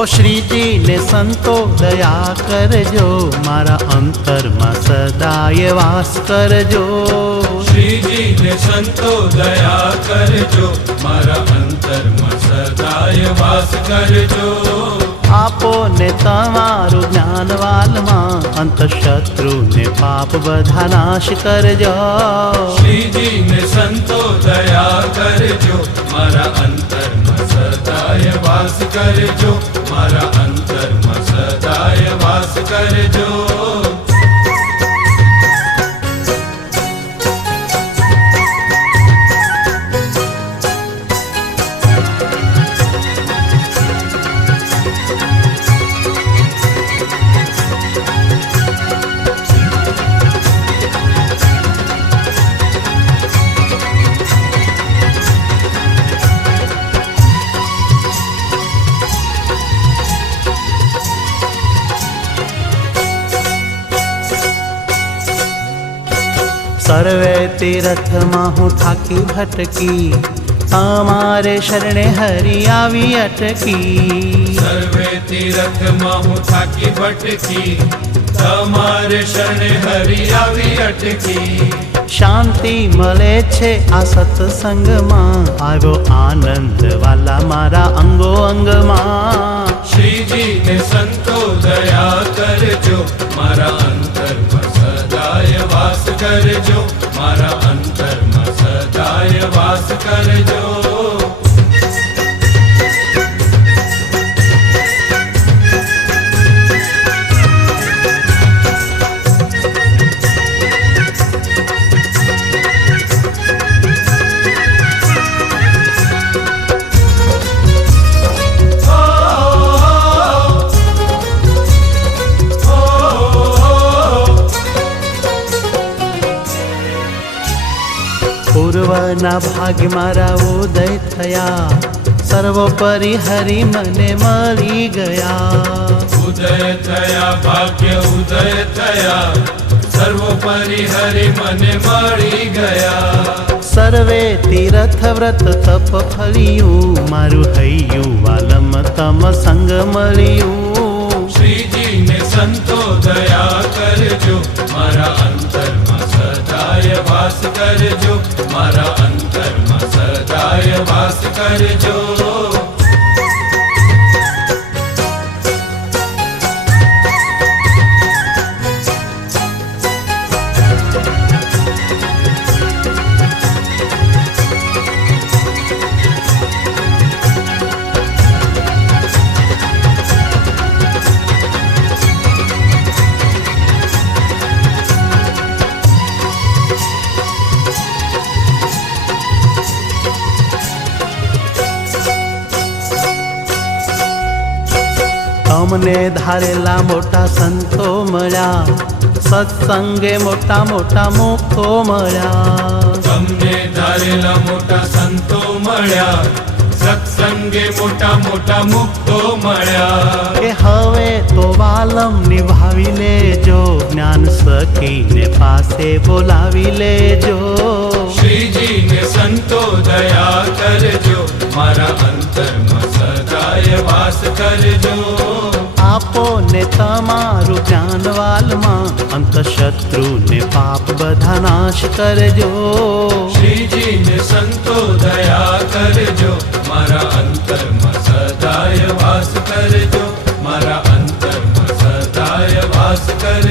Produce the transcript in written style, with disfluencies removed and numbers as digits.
ઓ શ્રીજી ને સંતો દયા કરજો, મારા અંતરમાં સદાય વાસ કરજો. શ્રીજી ને સંતો દયા કરજો, મારા અંતરમાં સદાય વાસ કરજો. આપો ને તમારું જ્ઞાન વાલમાં, અંતઃશત્રુ ને પાપ બધા નાશ કરજો. શ્રીજી ને સંતો દયા કરજો, મારા અંતરમાં સદાય વાસ કરજો, મારા અંતરમાં સદાય વાસ કરજો. સર્વે તીર્થમાં હું થાકી ભટકી, તમારે શરણે હરી આવી અટકી. સર્વે તીર્થમાં હું થાકી ભટકી, તમારે શરણે હરી આવી અટકી. શાંતિ મળે છે આ સત્સંગમાં, આવ્યો આનંદ વાલા મારા અંગો અંગમાં. શ્રીજી ને સંતો દયા કરજો, મારા અંતરમાં સદાય વાસ કરજો, મારા અંતરમાં સદાય વાસ કરજો. પૂર્વના ભાગ્ય મારા ઉદય થયા, સર્વોપરી હરિ મને મળી ગયા. ઉદય થયા ભાગ્ય ઉદય થયા, સર્વોપરી હરિ મને મળી ગયા. સર્વે તીર્થ વ્રત તપ ફળિયું, મારું હૈયું વાલમ તમ સંગ મળ્યું. શ્રીજી ને સંતો દયા કરજો, મારા અંતરમાં સદાય વાસ કરજો, મારા અંતરમાં સદાય વાસ કરજો. તમને ધારેલા મોટા સંતો મળ્યા, સત્સંગે મોટા મોટા મુક્તો મળ્યા. તમને ધારેલા મોટા સંતો મળ્યા, સત્સંગે મોટા મોટા મુક્તો મળ્યા. કે હવે તો વાલમ નિભાવી લેજો, જ્ઞાન સખીને પાસે બોલાવી લેજો. શ્રીજી ને સંતો દયા કરજો, મારા અંતરમાં સદાય વાસ કરજો. આપો ને તમારું જ્ઞાન વાલમાં, અંતઃશત્રુ ને પાપ બધા નાશ કરજો. શ્રીજી ને સંતો દયા કરજો, મારા અંતરમાં સદાય વાસ કરજો, મારા અંતરમાં સદાય વાસ કરજો.